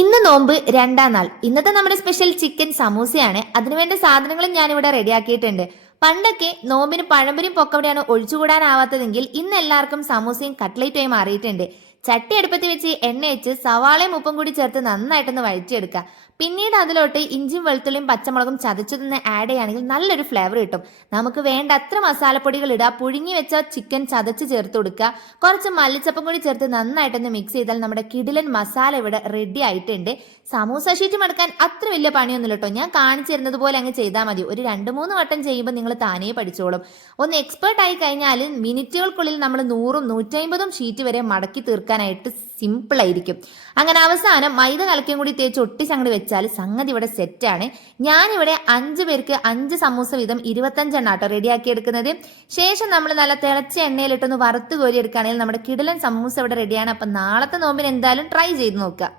ഇന്ന് നോമ്പ് രണ്ടാം നാൾ. ഇന്നത്തെ നമ്മുടെ സ്പെഷ്യൽ ചിക്കൻ സമൂസയാണ്. അതിനുവേണ്ട സാധനങ്ങളും ഞാനിവിടെ റെഡിയാക്കിയിട്ടുണ്ട്. പണ്ടൊക്കെ നോമ്പിന് പഴംപൊരിയും പൊക്കവടെയാണ് ഒഴിച്ചുകൂടാനാവാത്തതെങ്കിൽ ഇന്ന് എല്ലാവർക്കും സമൂസയും കട്ട്ലേറ്റുമായി മാറിയിട്ടുണ്ട്. ചട്ടി അടുപ്പത്ത് വെച്ച് എണ്ണ വെച്ച് സവാളയും ഉപ്പും കൂടി ചേർത്ത് നന്നായിട്ടൊന്ന് വഴറ്റിയെടുക്കുക. പിന്നീട് അതിലോട്ട് ഇഞ്ചിയും വെളുത്തുള്ളിയും പച്ചമുളകും ചതച്ചതൊന്ന് ആഡ് ചെയ്യുകയാണെങ്കിൽ നല്ലൊരു ഫ്ലേവർ കിട്ടും. നമുക്ക് വേണ്ട അത്ര മസാലപ്പൊടികൾ ഇടുക. പുഴുങ്ങി വെച്ച ചിക്കൻ ചതച്ച് ചേർത്ത് കൊടുക്കുക. കുറച്ച് മല്ലിച്ചപ്പും കൂടി ചേർത്ത് നന്നായിട്ടൊന്ന് മിക്സ് ചെയ്താൽ നമ്മുടെ കിടിലൻ മസാല ഇവിടെ റെഡി ആയിട്ടുണ്ട്. സമൂസ ഷീറ്റ് മടക്കാൻ അത്ര വലിയ പണിയൊന്നുമില്ല കേട്ടോ. ഞാൻ കാണിച്ചു തരുന്നത് പോലെ അങ്ങ് ചെയ്താൽ മതി. ഒരു 2-3 വട്ടം ചെയ്യുമ്പോൾ നിങ്ങൾ താനേ പഠിച്ചോളും. ഒന്ന് എക്സ്പേർട്ട് ആയി കഴിഞ്ഞാൽ മിനിറ്റുകൾക്കുള്ളിൽ നമ്മൾ 100ഉം 150ഉം ഷീറ്റ് വരെ മടക്കി തീർക്കാനായിട്ട് സിമ്പിൾ ആയിരിക്കും. അങ്ങനെ അവസാനം മൈദ കലക്കയും കൂടി തേച്ച് ഒട്ടിച്ചങ്ങോട്ട് വെച്ചാൽ സംഗതി ഇവിടെ സെറ്റാണ്. ഞാനിവിടെ 5 പേർക്ക് 5 സമൂസ വീതം 25 എണ്ണ കേട്ടോ റെഡിയാക്കി എടുക്കുന്നത്. ശേഷം നമ്മൾ നല്ല തിളച്ച എണ്ണയിലിട്ടൊന്ന് വറുത്ത് കോരി എടുക്കുകയാണെങ്കിൽ നമ്മുടെ കിടിലൻ സമൂസ ഇവിടെ റെഡിയാണ്. അപ്പം നാളത്തെ നോമ്പിന് എന്തായാലും ട്രൈ ചെയ്ത് നോക്കുക.